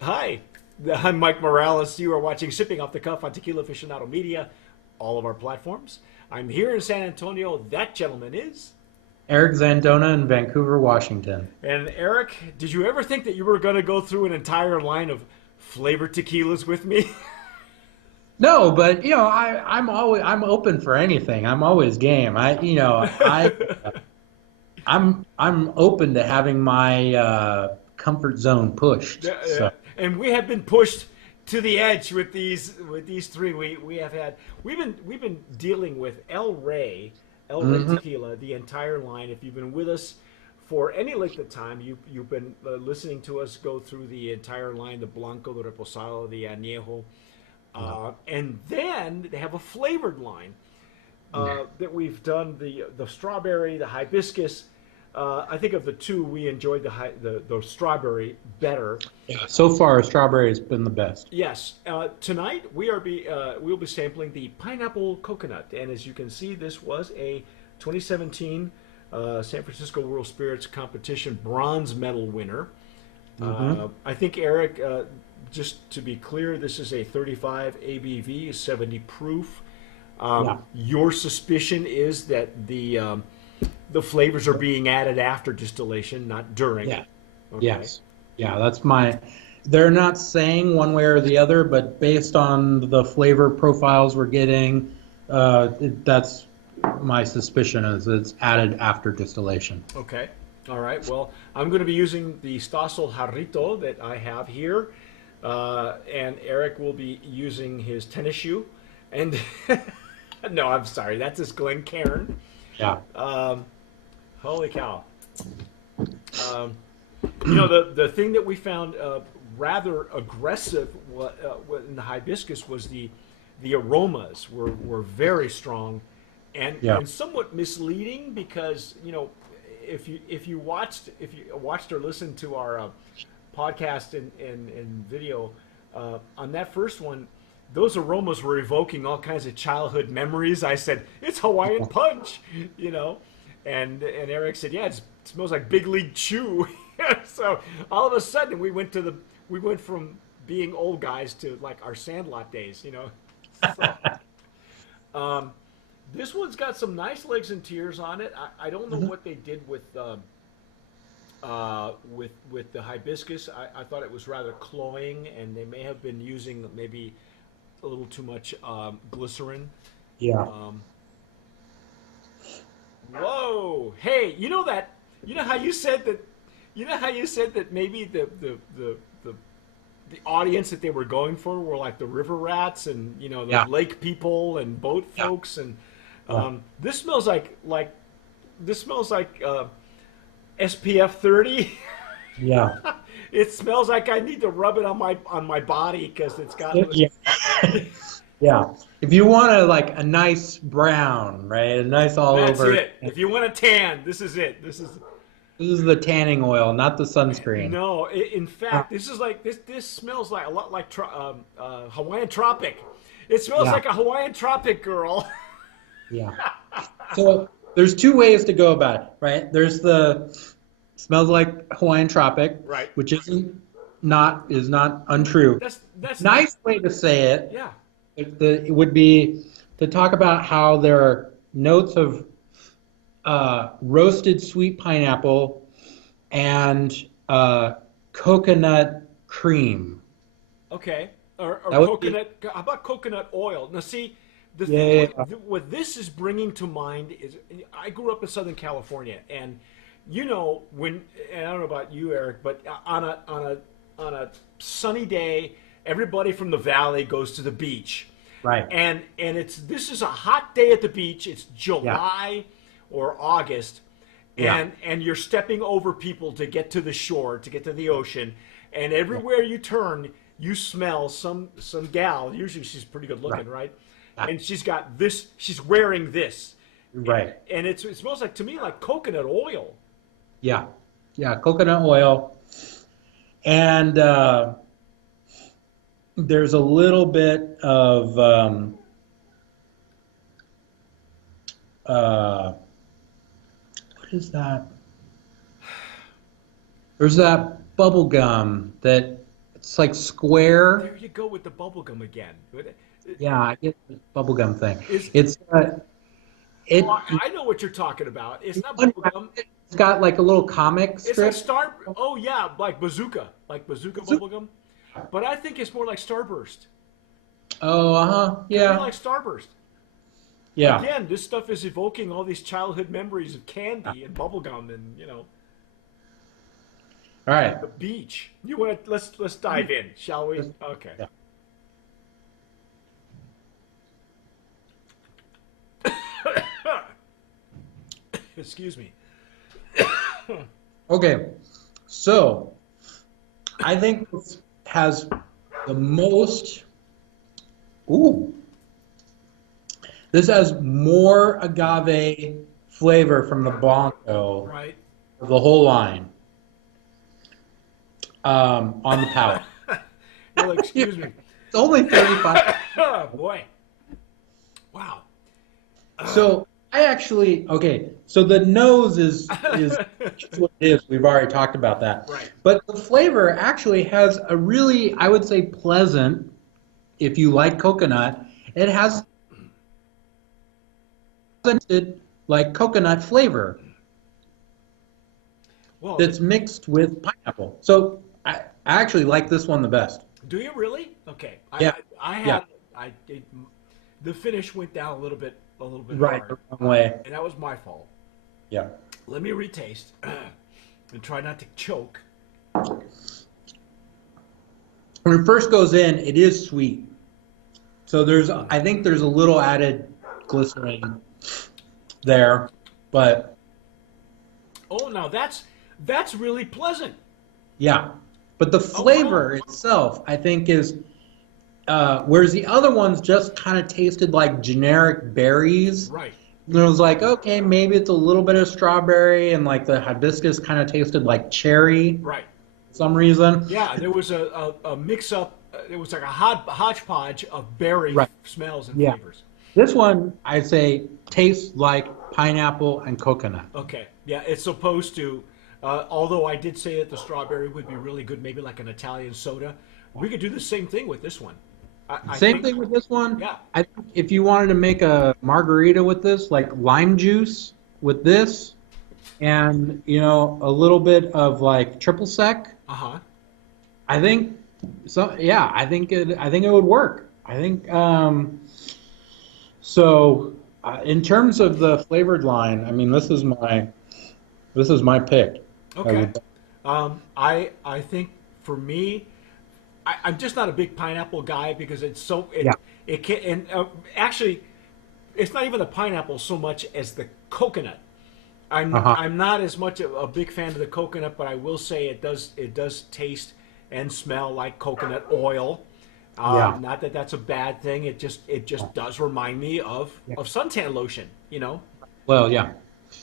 Hi, I'm Mike Morales. You are watching Sipping Off the Cuff on Tequila Aficionado Media, all of our platforms. I'm here in San Antonio. That gentleman is. Eric Zandona in Vancouver, Washington. And Eric, did you ever think that you were going to go through an entire line of flavored tequilas with me? No, but I'm open for anything. I'm always game. I'm open to having my comfort zone pushed. So And we have been pushed to the edge with these three. We've been dealing with El Rey mhm, Tequila, the entire line. If you've been with us for any length of time, you've been listening to us go through the entire line: the Blanco, the Reposado, the Añejo, yeah, and then they have a flavored line yeah. that we've done: the strawberry, the hibiscus. I think of the two, we enjoyed the strawberry better. Yeah. So far, strawberry has been the best. Yes. Tonight we'll be sampling the pineapple coconut, and as you can see, this was a 2017 San Francisco World Spirits Competition bronze medal winner. Hmm. I think Eric, just to be clear, this is a 35 ABV, 70 proof. Yeah, Your suspicion is that the flavors are being added after distillation, not during. yeah, Okay. yes, yeah. That's my. They're not saying one way or the other, but based on the flavor profiles we're getting, that's my suspicion is it's added after distillation. Okay. All right. Well, I'm going to be using the Stossel Jarrito that I have here, and Eric will be using his tennis shoe. And no, I'm sorry, that's his Glencairn. Yeah. Um, Holy cow! Um, the thing that we found rather aggressive in the hibiscus was the aromas were very strong, Yeah. and somewhat misleading because if you watched or listened to our podcast and video on that first one, those aromas were evoking all kinds of childhood memories. I said it's Hawaiian Punch, you know, and Eric said, yeah, it smells like Big League Chew. So all of a sudden we went from being old guys to like our Sandlot days, you know. So um, this one's got some nice legs and tears on it. I don't know Mhm. what they did with the hibiscus. I thought it was rather cloying, and they may have been using maybe a little too much glycerin. Yeah. Um, Whoa! Hey, you know that? You know how you said that? You know how you said that maybe the the audience that they were going for were like the river rats and the Yeah. lake people and boat Yeah. folks and Yeah. this smells like this smells like SPF 30. Yeah. It smells like I need to rub it on my body because it's got. Yeah. Yeah. If you want a nice brown, right? A nice all That's over. it. If you want a tan, this is it. This is This is the tanning oil, not the sunscreen. no. In Uh, fact, this is like this. This smells like a lot like Hawaiian Tropic. It smells Yeah. like a Hawaiian Tropic girl. Yeah. So there's two ways to go about it, right? There's the smells like Hawaiian Tropic, Right. which is not untrue. That's Nice way to say it, yeah. it would be to talk about how there are notes of roasted sweet pineapple and coconut cream. Okay. Or That would be coconut. How about coconut oil? Now, see, the yeah, thing yeah, what this is bringing to mind is I grew up in Southern California, and when and I don't know about you, Eric, but on a sunny day, everybody from the valley goes to the beach, right. and this is a hot day at the beach. It's Yeah, July or August, yeah, and you're stepping over people to get to the shore, to get to the ocean, and everywhere you turn, you smell some gal. Usually she's pretty good right, looking, right? yeah, And she's got this. She's wearing this, right. and it smells like to me like coconut oil. Yeah, yeah, coconut oil. And there's a little bit of what is that? There's that bubble gum that It's like square. There you go with the bubblegum again. Yeah, I get the bubblegum thing. Is It's it. Oh, I know what you're talking about. It's not It's bubblegum. got like a little comic It's like strip. Oh yeah, like bazooka bubblegum. But I think it's more like Starburst. Oh, Could be yeah, like Starburst. yeah. Again, this stuff is evoking all these childhood memories of candy and bubblegum and All right. the beach. You want to let's dive in, shall we? Okay. Yeah. Excuse me. Okay, so I think this has the most. Ooh, this has more agave flavor from the Blanco Right. of the whole line on the palate. Well, excuse me. It's only 35. Oh, boy. Wow. So I actually so the nose is what it is. We've already talked about that. Right. But the flavor actually has a really, I would say, pleasant. If you like coconut, it has like coconut flavor Well, that's mixed with pineapple. So I actually like this one the best. do you really? Okay. Yeah. I had Yeah. the finish went down a little bit Right, hard, the wrong way. and that was my fault. Yeah. Let me retaste and try not to choke. When it first goes in, it is sweet. So I think there's a little added glycerin there, but Oh, now that's really pleasant. yeah. But the flavor itself, I think, is whereas the other ones just kind of tasted like generic berries. Right. And it was like, okay, maybe it's a little bit of strawberry, and like the hibiscus kind of tasted like cherry Right. for some reason. Yeah, there was a mix up. It was like a hodgepodge of berry Right. smells and Yeah. flavors. This one, I'd say, tastes like pineapple and coconut. Okay. Yeah, it's supposed to. Although I did say that the strawberry would be really good, maybe like an Italian soda. We could do the same thing with this one. I Same think- thing with this one. Yeah. I think if you wanted to make a margarita with this, like lime juice with this, and a little bit of like triple sec, Uh-huh. I think so. Yeah, I think it would work. I think so. In terms of the flavored line, I mean, this is my pick. Okay. I think for me, I'm just not a big pineapple guy because Yeah. it can and actually, it's not even the pineapple so much as the coconut. I'm not as much a big fan of the coconut, but I will say it does taste and smell like coconut oil. Yeah. Not that that's a bad thing. It just does remind me of suntan lotion. Well, yeah.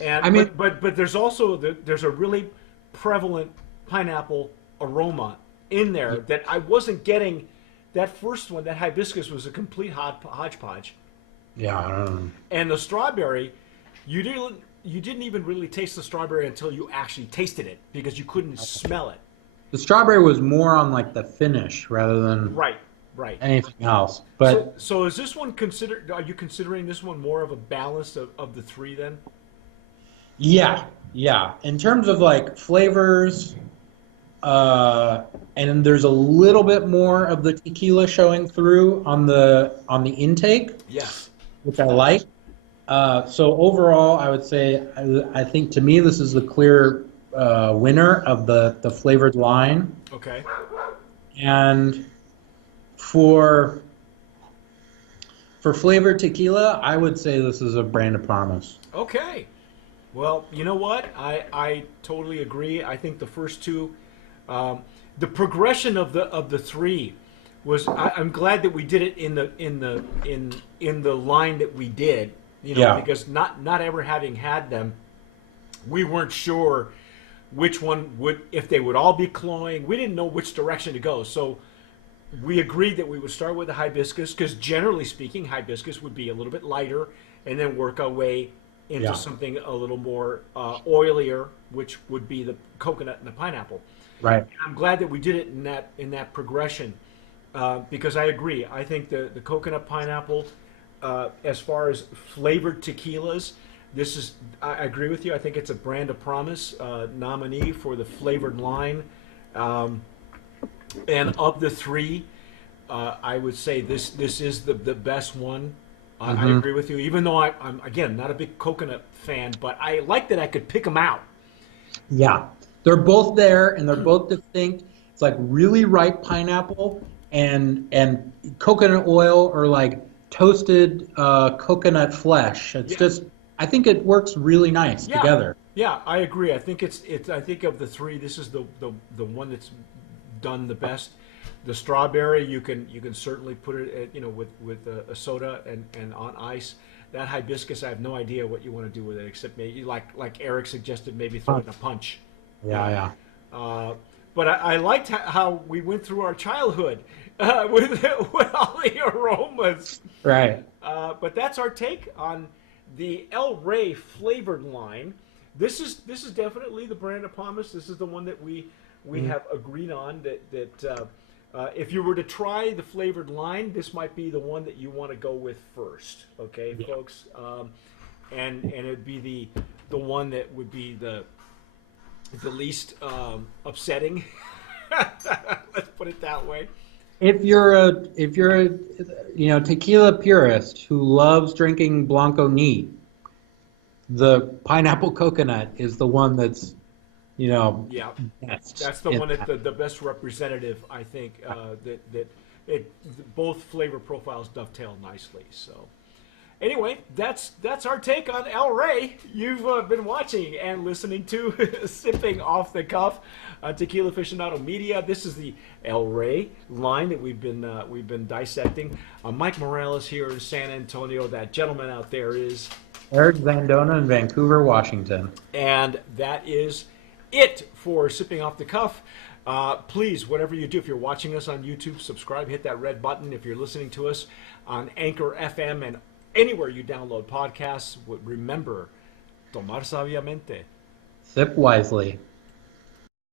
And I mean- but there's also there's a really prevalent pineapple aroma in there that I wasn't getting. That first one, that hibiscus, was a complete hodgepodge, Yeah. I don't know. and the strawberry, you didn't even really taste the strawberry until you actually tasted it because you couldn't smell it. The strawberry was more on like the finish rather than Right. anything else. But So is this one considered? Are you considering this one more of a balance of the three then? yeah. In terms of like flavors, and there's a little bit more of the tequila showing through on the intake, Yes. which I like. So overall, I would say I think to me this is the clear winner of the flavored line. Okay. And for flavored tequila, I would say this is a brand of promise. Okay. Well, you know what? I totally agree. I think the first two, the progression of the three was. I'm glad that we did it in the line that we did. Yeah. Because not ever having had them, we weren't sure which one if they would all be cloying. We didn't know which direction to go. So we agreed that we would start with the hibiscus because generally speaking, hibiscus would be a little bit lighter, and then work our way into Yeah. something a little more oilier, which would be the coconut and the pineapple. Right. I'm glad that we did it in that progression, because I agree. I think the coconut pineapple, as far as flavored tequilas, I agree with you. I think it's a brand of promise nominee for the flavored line. And of the three, I would say this is the best one. I agree with you, even though I'm again not a big coconut fan, but I like that I could pick them out. Yeah. They're both there and they're both distinct. It's like really ripe pineapple and coconut oil or like toasted coconut flesh. It's Yeah. just I think it works really nice Yeah, together. yeah, I agree. I think it's. I think of the three, this is the one that's done the best. The strawberry, you can certainly put it, with a soda and on ice. That hibiscus, I have no idea what you want to do with it, except maybe like Eric suggested, maybe throw it in a punch. Yeah, yeah. But I liked how we went through our childhood with all the aromas. Right. But that's our take on the El Rey flavored line. This is definitely the brand of promise. This is the one that we have agreed on. That if you were to try the flavored line, this might be the one that you want to go with first. Okay, Yeah. folks, and it'd be the one that would be the least upsetting. Let's put it that way. If you're a tequila purist who loves drinking Blanco neat, the pineapple coconut is the one that's Yeah, best. that's the one that the best representative, I think. Both flavor profiles dovetail nicely. So, anyway, that's our take on El Rey. You've been watching and listening to Sipping Off the Cuff, Tequila Aficionado Media. This is the El Rey line that we've been dissecting. Mike Morales here in San Antonio. That gentleman out there is Eric Zandona in Vancouver, Washington. And that is it for Sipping Off the Cuff. Please, whatever you do, if you're watching us on YouTube, subscribe, hit that red button. If you're listening to us on Anchor FM and anywhere you download podcasts, remember, tomar sabiamente. Sip wisely.